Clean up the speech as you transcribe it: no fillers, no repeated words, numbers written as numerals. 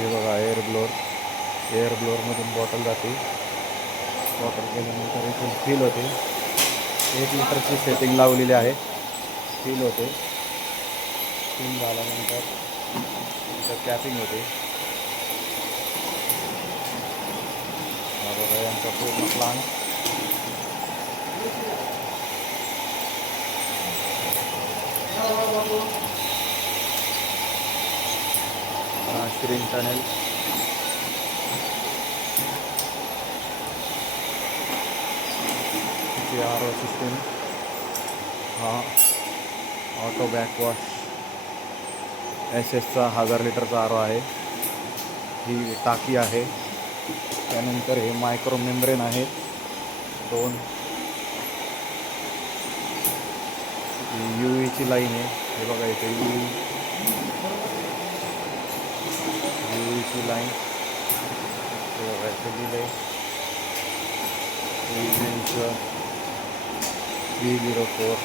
हे बघा air ब्लोअरमधून bottle जाते. बॉटल केल्यानंतर इथून फील होते. 1 लिटरची सेटिंग लावलेली आहे. फील होते. फील झाल्यानंतर इथं कॅपिंग होते. हा बघा यांचा पूर्ण plant. Screen panel. RO system. हा ऑटो बॅकवॉश SS चा 1000 लिटरचा RO आहे. ही टाकी आहे. त्यानंतर हे मायक्रो मेम्ब्रेन आहे 2. UVची लाईन आहे. हे बघा इथे UVची लाईन. हे बघा इथे दिलं आहे V04.